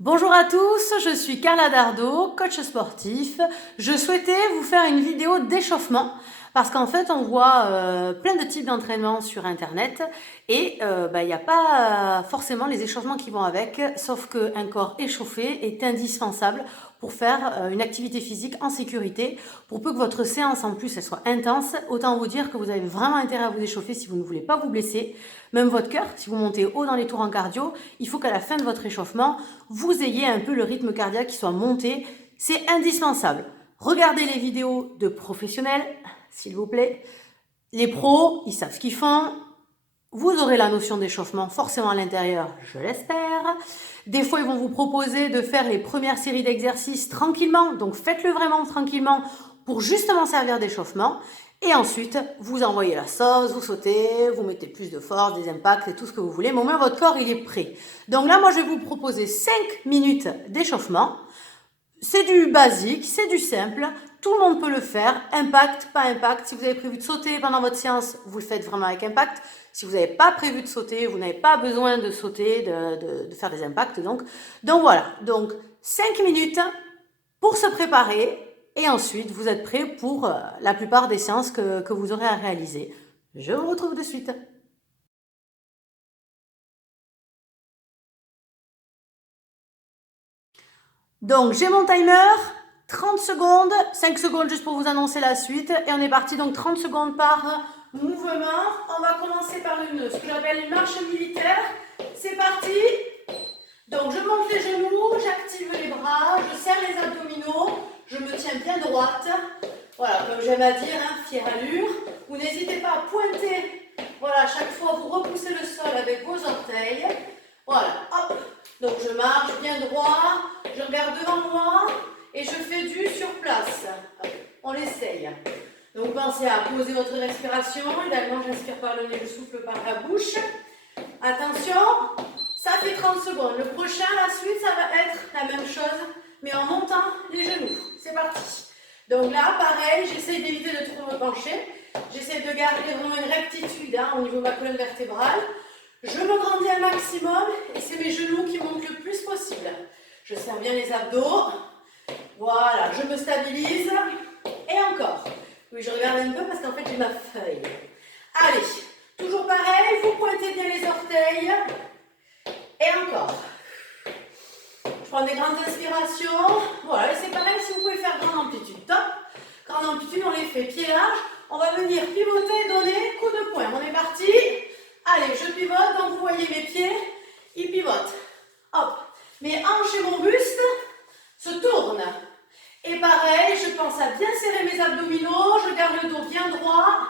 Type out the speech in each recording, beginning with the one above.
Bonjour à tous, je suis Carla Dardot, coach sportif. Je souhaitais vous faire une vidéo d'échauffement parce qu'en fait on voit plein de types d'entraînement sur internet et il n'y a pas forcément les échauffements qui vont avec, sauf qu'un corps échauffé est indispensable pour faire une activité physique en sécurité. Pour peu que votre séance en plus elle soit intense, autant vous dire que vous avez vraiment intérêt à vous échauffer si vous ne voulez pas vous blesser. Même votre cœur, si vous montez haut dans les tours en cardio, il faut qu'à la fin de votre échauffement, vous ayez un peu le rythme cardiaque qui soit monté. C'est indispensable. Regardez les vidéos de professionnels, s'il vous plaît. Les pros, ils savent ce qu'ils font. Vous aurez la notion d'échauffement forcément à l'intérieur, je l'espère. Des fois, ils vont vous proposer de faire les premières séries d'exercices tranquillement. Donc, faites-le vraiment tranquillement pour justement servir d'échauffement. Et ensuite, vous envoyez la sauce, vous sautez, vous mettez plus de force, des impacts et tout ce que vous voulez. Mais au moins, votre corps, il est prêt. Donc là, moi, je vais vous proposer 5 minutes d'échauffement. C'est du basique, c'est du simple. Tout le monde peut le faire. Impact, pas impact. Si vous avez prévu de sauter pendant votre séance, vous le faites vraiment avec impact. Si vous n'avez pas prévu de sauter, vous n'avez pas besoin de sauter, de faire des impacts. Donc voilà. Donc 5 minutes pour se préparer. Et ensuite, vous êtes prêt pour la plupart des séances que vous aurez à réaliser. Je vous retrouve de suite. Donc j'ai mon timer, 30 secondes, 5 secondes juste pour vous annoncer la suite. Et on est parti donc 30 secondes par mouvement. On va commencer par ce que j'appelle une marche militaire. C'est parti. Donc je monte les genoux, j'active les bras, je serre les abdominaux, je me tiens bien droite. Voilà, comme j'aime à dire, fière allure. Vous n'hésitez pas à pointer. Voilà, chaque fois vous repoussez le sol avec vos orteils. Voilà, hop. Donc je marche bien droit, je regarde devant moi et je fais du sur place. On essaye. Donc pensez à poser votre respiration. Idéalement, j'inspire par le nez, je souffle par la bouche. Attention, ça fait 30 secondes. Le prochain, la suite, ça va être la même chose, mais en montant les genoux. C'est parti. Donc là, pareil, j'essaye d'éviter de trop me pencher. J'essaie de garder vraiment une rectitude au niveau de ma colonne vertébrale. Je me grandis un maximum et c'est mes genoux qui montent le plus possible. Je serre bien les abdos. Voilà, je me stabilise. Et encore. Oui, je regarde un peu parce qu'en fait, j'ai ma feuille. Allez, toujours pareil, vous pointez bien les orteils. Et encore. Je prends des grandes inspirations. Voilà, et c'est pareil si vous pouvez faire grande amplitude. Top. Grande amplitude, on les fait pied large. On va venir pivoter, donner coup de poing. On est parti. Allez, je pivote, donc vous voyez mes pieds, ils pivotent. Hop, mes hanches et mon buste se tournent. Et pareil, je pense à bien serrer mes abdominaux, je garde le dos bien droit.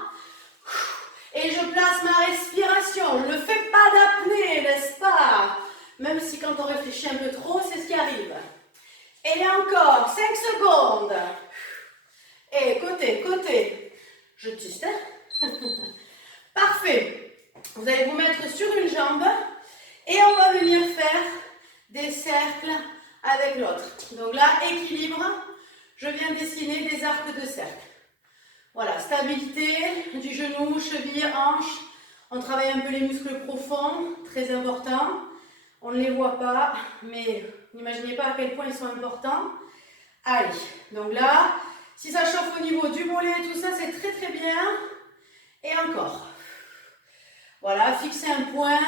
Et je place ma respiration. Je ne fais pas d'apnée, n'est-ce pas? Même si quand on réfléchit un peu trop, c'est ce qui arrive. Et encore, 5 secondes. Et côté. Je teste. Parfait. Vous allez vous mettre sur une jambe et on va venir faire des cercles avec l'autre. Donc là, équilibre, je viens dessiner des arcs de cercle. Voilà, stabilité du genou, cheville, hanche. On travaille un peu les muscles profonds, très important. On ne les voit pas, mais n'imaginez pas à quel point ils sont importants. Allez, donc là, si ça chauffe au niveau du mollet, tout ça, c'est très très bien. Et encore. Voilà, fixez un point.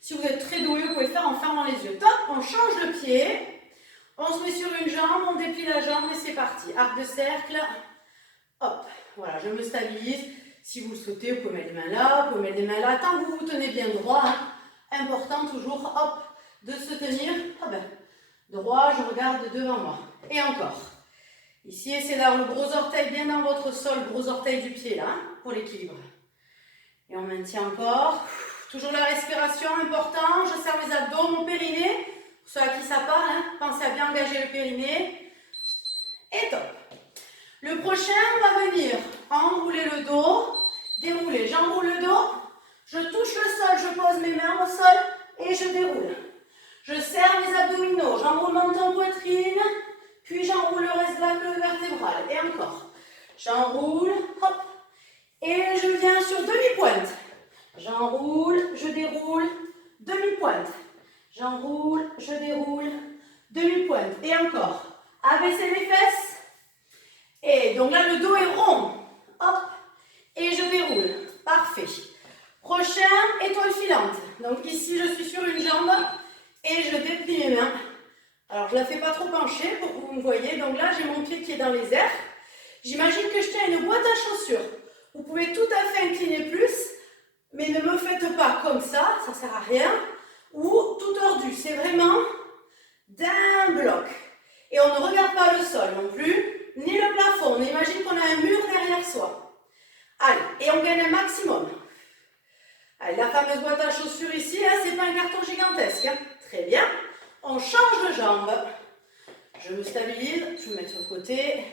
Si vous êtes très doué, vous pouvez le faire en fermant les yeux. Top, on change de pied. On se met sur une jambe, on déplie la jambe et c'est parti. Arc de cercle. Hop, voilà, je me stabilise. Si vous le souhaitez, vous pouvez mettre les mains là, vous pouvez mettre les mains là. Tant que vous vous tenez bien droit, important toujours, hop, de se tenir. Droit, je regarde devant moi. Et encore. Ici, essayez d'avoir le gros orteil bien dans votre sol, gros orteil du pied là, pour l'équilibre. Et on maintient encore. Toujours la respiration, important. Je serre mes abdos, mon périnée. Pour ceux à qui ça parle, pensez à bien engager le périnée. Et top. Le prochain, on va venir enrouler le dos, dérouler. J'enroule le dos, je touche le sol, je pose mes mains au sol et je déroule. Je serre mes abdominaux, j'enroule menton, poitrine, puis j'enroule le reste de la colonne vertébrale. Et encore. J'enroule, hop. Et je viens sur demi-pointe. J'enroule, je déroule, demi-pointe. J'enroule, je déroule, pointe. Et encore. Abaissez les fesses. Et donc là, le dos est rond. Hop. Et je déroule. Parfait. Prochain, étoile filante. Donc ici, je suis sur une jambe et je déplie mes mains. Alors, je ne la fais pas trop pencher pour que vous me voyez. Donc là, j'ai mon pied qui est dans les airs. J'imagine que je tiens une boîte à chaussures. Vous pouvez tout à fait incliner plus, mais ne me faites pas comme ça ne sert à rien, ou tout tordu. C'est vraiment d'un bloc. Et on ne regarde pas le sol non plus, ni le plafond. On imagine qu'on a un mur derrière soi. Allez, et on gagne un maximum. Allez, la fameuse boîte à chaussures ici, hein, c'est pas un carton gigantesque. Hein. Très bien. On change de jambe. Je me stabilise, je me mets sur le côté.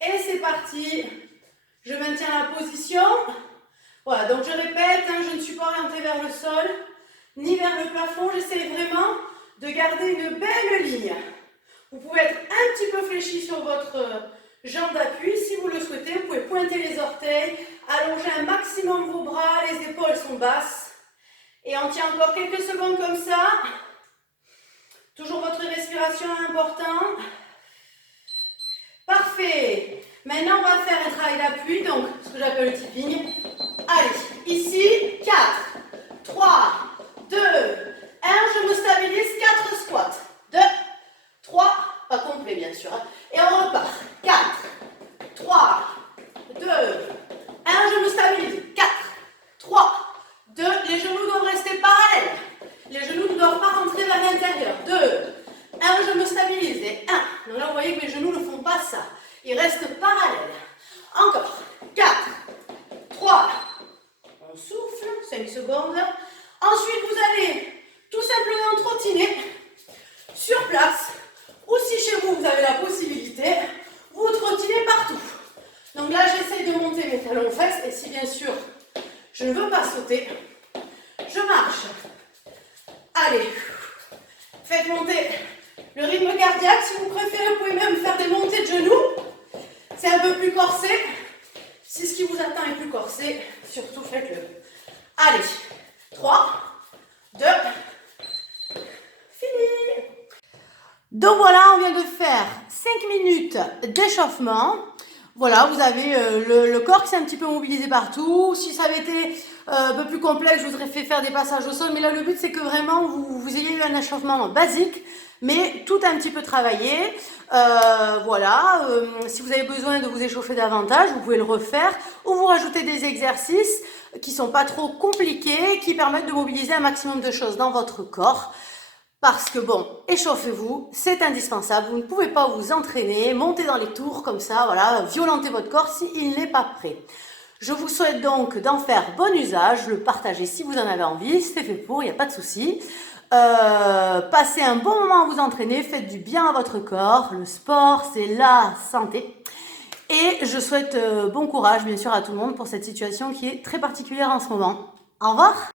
Et c'est parti. Je maintiens la position. Voilà, donc je répète, hein, je ne suis pas orientée vers le sol, ni vers le plafond. J'essaie vraiment de garder une belle ligne. Vous pouvez être un petit peu fléchi sur votre jambe d'appui. Si vous le souhaitez, vous pouvez pointer les orteils, allonger un maximum vos bras, les épaules sont basses. Et on tient encore quelques secondes comme ça. Toujours votre respiration est importante. Parfait. Maintenant, on va faire un travail d'appui, donc ce que j'appelle le tipping. Allez, ici, 4, 3, 2, 1, je me stabilise, 4 squats. 2, 3, pas complet bien sûr. Hein. Et on repart. 4, 3, 2, 1, je me stabilise. 4, 3, 2, les genoux doivent rester parallèles. Les genoux ne doivent pas rentrer vers l'intérieur. 2, 1, je me stabilise. Et 1. Donc là, vous voyez que mes genoux ne font pas ça. Ils restent parallèles. Encore. 4, 3. On souffle. 5 secondes. Ensuite, vous allez tout simplement trottiner sur place. Ou si chez vous, vous avez la possibilité, vous trottinez partout. Donc là, j'essaie de monter mes talons aux fesses. Et si bien sûr, je ne veux pas sauter, je marche. Allez. Faites monter le rythme cardiaque. Si vous préférez, vous pouvez même faire des montées de genoux. C'est un peu plus corsé. Si ce qui vous attend est plus corsé, surtout faites-le. Allez, 3, 2, fini. Donc voilà, on vient de faire 5 minutes d'échauffement. Voilà, vous avez le corps qui s'est un petit peu mobilisé partout. Si ça avait été un peu plus complexe, je vous aurais fait faire des passages au sol. Mais là, le but, c'est que vraiment, vous ayez eu un échauffement basique, mais tout un petit peu travaillé. Voilà, si vous avez besoin de vous échauffer davantage, vous pouvez le refaire. Ou vous rajoutez des exercices qui sont pas trop compliqués, qui permettent de mobiliser un maximum de choses dans votre corps. Parce que bon, échauffez-vous, c'est indispensable, vous ne pouvez pas vous entraîner, monter dans les tours comme ça, voilà, violenter votre corps s'il n'est pas prêt. Je vous souhaite donc d'en faire bon usage, le partager si vous en avez envie, c'est fait pour, il n'y a pas de souci. Passez un bon moment à vous entraîner, faites du bien à votre corps, le sport c'est la santé. Et je souhaite bon courage bien sûr à tout le monde pour cette situation qui est très particulière en ce moment. Au revoir!